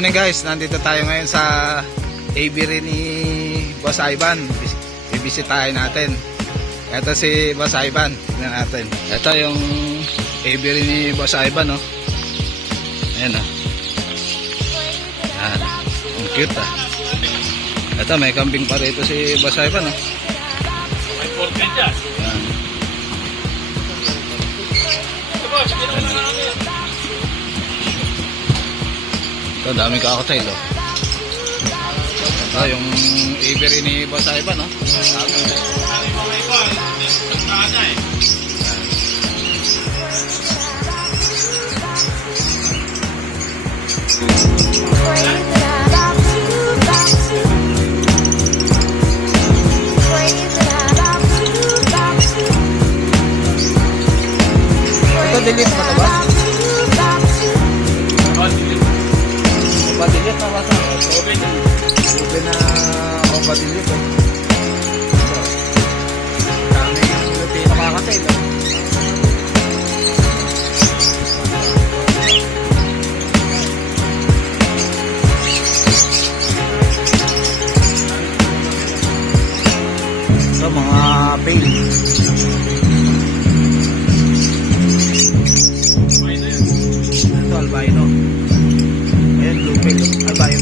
morning guys, nandito tayo ngayon sa aviary ni Boss Ivan. Bibisitahin natin. Ito si Boss Ivan. Tignan natin. Ito yung aviary ni Boss Ivan, oh. Ayan, oh. Ayan. Ang cute, ah. Ito, may kambing pa rito si Boss Ivan, oh. May portrait dyan. Ayan. Ito, daming kakatail, oh. Ito, yung aviary ni Boss Ivan, oh. Ito, delete mo na ba? Opa-delete na ba? Open na opa-delete, oh. Dami yung luti na kakatail, oh. Ito, mga pail. Ito, albino. Ayan, blue pail. Albino pail.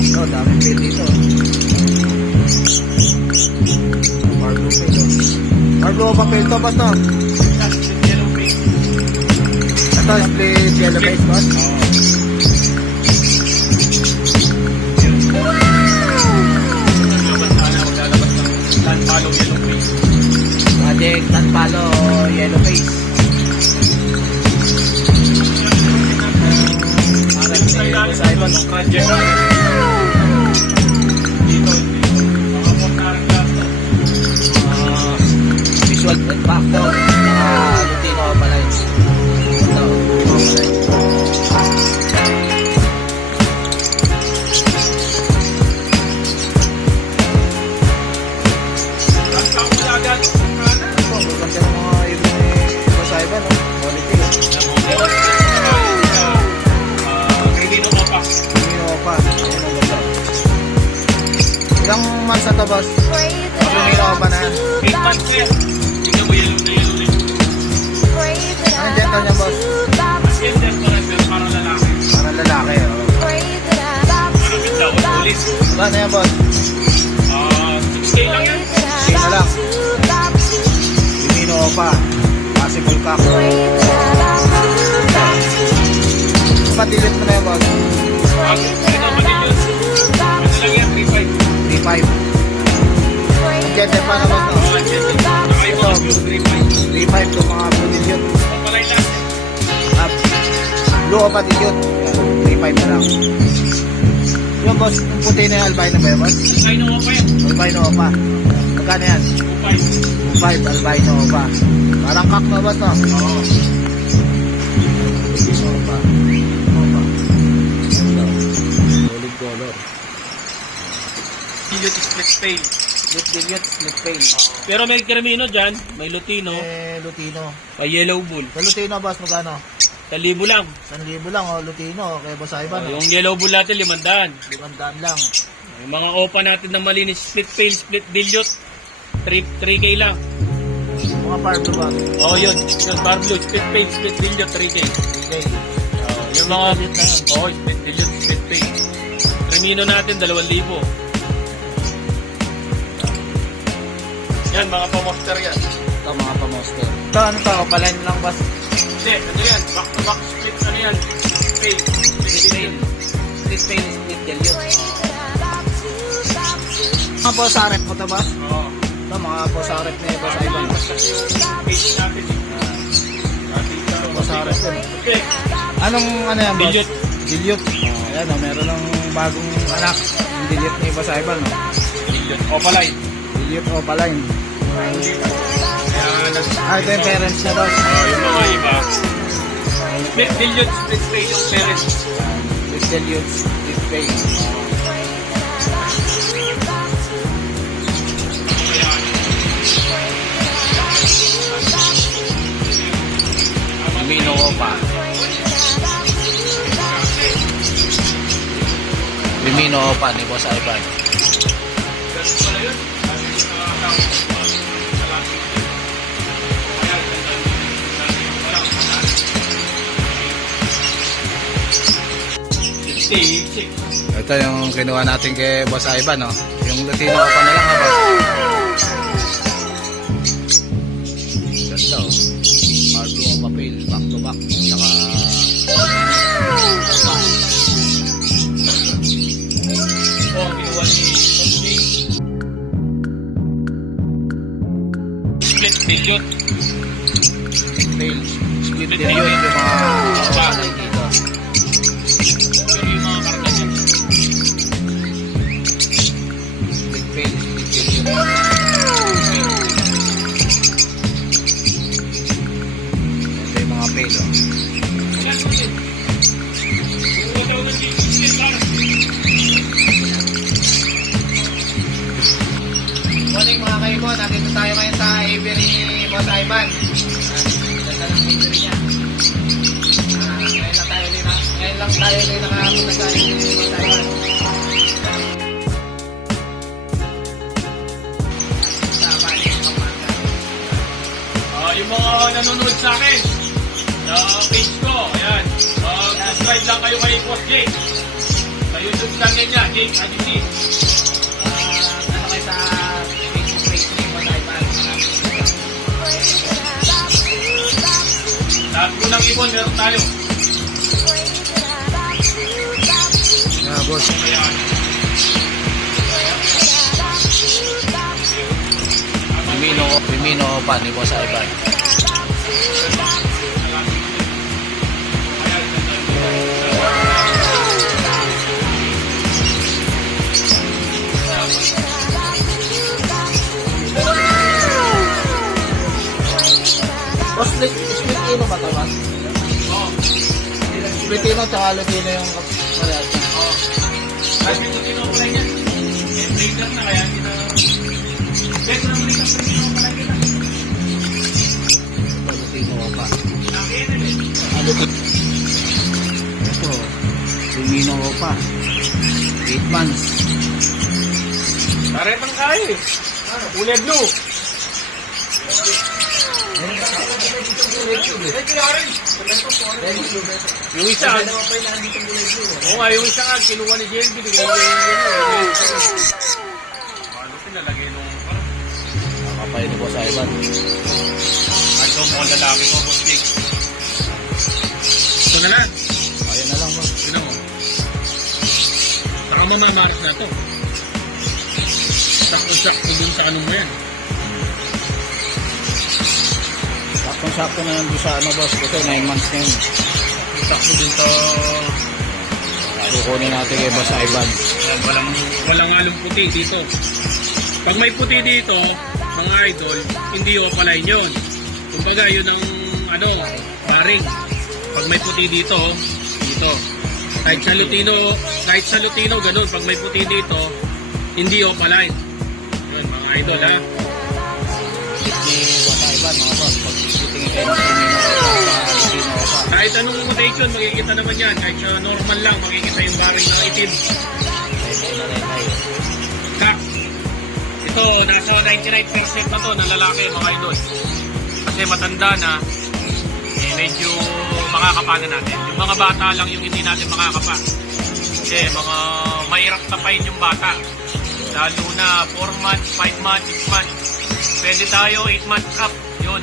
Ito, daming pail dito. Mar blue pail, oh. Mar blue pa pail to, boss, no? Ito, split yellow pail, boss. Magic Tanpalo yellow face. Para sa Ivan ng project. Dito mga portaring cluster. Visual factor na Lutino Opalines. Ito, ilang months na to, boss? Lumino pa na. 8 months yan. Tingnan mo yellow na yellow na yun. Anong gender niya, boss? Mas gender ko lang pero parang lalaki. Parang lalaki, oh. Parang bigla ko ulis. Ano yan, boss? 6K lang yan. Sige na lang. Lumino pa. Possible cock. Patilit mo na yan, boss. Ito madilis. Ano lang yan, 3.5. 3.5. Ang gender pa na, boss, no? Ito, 3.5. 3.5 to mga budil yun. Palay lang. Blue pa din yun. 3.5 na lang. Yung boss, yung puti na yung albino ba yun, boss? Albino mo pa yan. Albino pa. Magkano yan? 2.5. 5 albino pa. Parang kak na, boss, no? Oo. Albino pa. Solid color. Dilute split tail. Split dilute, split tail. Pero may Cremino dyan. May Lutino. Lutino. May Yellow Bull. Sa Lutino, boss, magkano? 1,000 lang. 1,000 lang, oh, Lutino. Kay Boss Ivan, oh. Yung Yellow Bull natin 500. 500 lang. Yung mga opa natin ng malinis split tail, split dilute. 3K lang. Mga pardo, boss. Oh, yun. Yung bar blue, split tail, split dilute, 3K. Okay. Yung mga Dilute na yun. oh, split dilute, split tail. Cremino natin 2,000. Yan, mga pamoster yan. Ito, mga pamoster. Ito, ano to? Opaline lang, boss. Hindi, ano yan? Back to back split, ano yan? Tail. Split tail. Split tail, split dilute. Mga posaret mo to, boss? Oo. Ito, mga posaret ni Boss Ivan. Basta yung page natin. Posaret yun. Okay. Anong, ano yan, boss? Dilute. Dilute. Oh, ayan, oh, meron ng bagong anak. Yung dilute ni Boss Ivan, oh. Dilute. Opaline. Dilute Opaline. Kaya Ito yung parents niya, boss. yung mga iba. Split dilute, split tail yung parents. Split dilute, split tail. Lumino ko pa. Lumino Opa ni Boss Ivan. Ganun pala yun. Sabi ko sa lagi. Kaya, walang kanan. 66. Ito yung kinuha natin kay Boss Ivan, no? Yung Latino Opa na lang, ha, boss? Ganda, oh. Marco Papel, back to back. Saka... Oh, kinuha ni split billion. Tails. Split din yun yung mga palay dito. Pero yung mga karga niya. Split tails, split tails yun. Ito yung mga pail, oh. Kaya ko din. Kung daw na split lang. Morning mga kaibon, nandito tayo ngayon sa Avery ni Boss Ivan. Ganda ng Avery niya. Ngayon lang tayo ulit nakapunta sa Avery ni Boss Ivan. Yung mga nanonood sa akin sa page ko, ayan. Subscribe lang kayo kay Boss Jake. Sa YouTube channel niya, Jake Aditi. Ano kayo sa Facebook page ni Boss Ivan? Lahat po ng ibon, meron tayo. Boss. Ayan. Lumino Opa ni Boss Ivan. Boss, split ino ba ito, ba? Oo. Split ino tsaka Lutino yung parehas niya. Oo. Kasi ito tinopalay niya. Eh, breeder na kaya hindi na... Beto naman ito sa tinopalay nila. Ito, Lutino Opa. Laki na rin. Ito, Lumino Opa. 8 months. Paretang kayo eh. Kulay blue. Yung isa, oo nga, yung isa nga, kinuha ni JLB, ano pinalagay nung, Nakapay ni Boss Ivan. ito mo lalaki ko, Boss Jake. Ito na lang, Ayun na lang, boss. yun mo. Saka mamamaras na ito. Sakto-sakto dun sa anong mo yan. Saktong-sakto na nandun sa ano, boss. Ito, 9 months na yun. Sakto din to. Kukunin natin kay Boss Ivan. Yan, walang halong puti dito. Pag may puti dito, mga idol, hindi opaline yun. Kumbaga, yun ang, baring. Pag may puti dito, dito. Kahit sa Lutino, ganun. Pag may puti dito, hindi opaline. Yun, mga idol, ha? Ni Boss Ivan, mga boss. Pag titingin kayo ng Lumino Opa. Kahit anong mutation, makikita naman yan. Kahit sa normal lang, makikita yung baring na itim. Renay. Kak, ito, nasa 99% na to na lalaki, mga idol. Kasi matanda na, medyo makakapa na natin. Yung mga bata lang yung hindi natin makakapa. Kasi mga mahirap tapain yung bata. Lalo na 4 months, 5 months, 6 months. Pwede tayo 8 months up. Yun.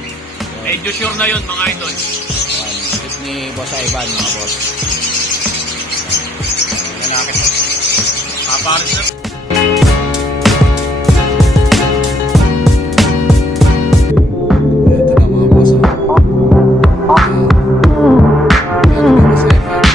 Medyo sure na yun, mga idol. Tip ni Boss Ivan, mga boss. Lalaki to. Kapares na. Ito na, mga boss. Meron ni Boss Ivan.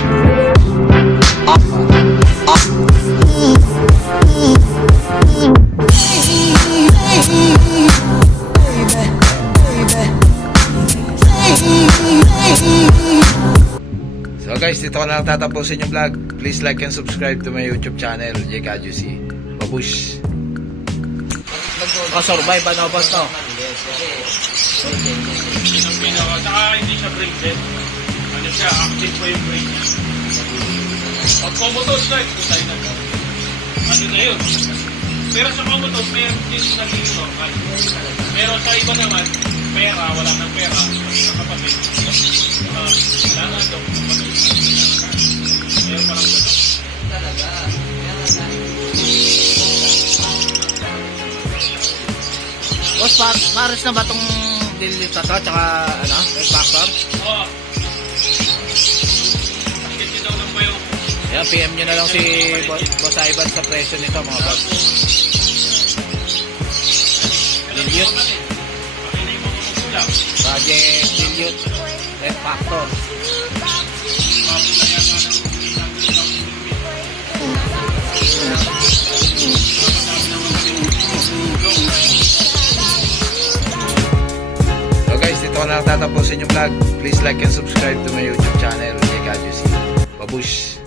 So guys, dito ko na lang tatapusin yung vlog. Please like and subscribe to my YouTube channel, Jake Adjusi. Babush! Survive ano, boss, no? Yun ang pinaka. Saka hindi siya braided. Ano siya, active pa yung braid niya. Pag pumutos na, ito tayo na. ano na yun. Pero sa mga motor, meron din naging normal. Pero sa iba naman, pera, wala nang pera, kapatid. Wala na ito. Meron parang gano'n. Boss, pares na ba itong dilute na to? Tsaka, ano, yung factor? Oo. Bakit yun daw lang ba yung Ayan, PM nyo na lang si Boss Ivan sa presyo nito, mga boss. Dilute. Pakina yung mga magulang. Project Dilute. Red Factor. So guys, dito ko na tatapusin yung vlog. Please like and subscribe to my YouTube channel. Babush!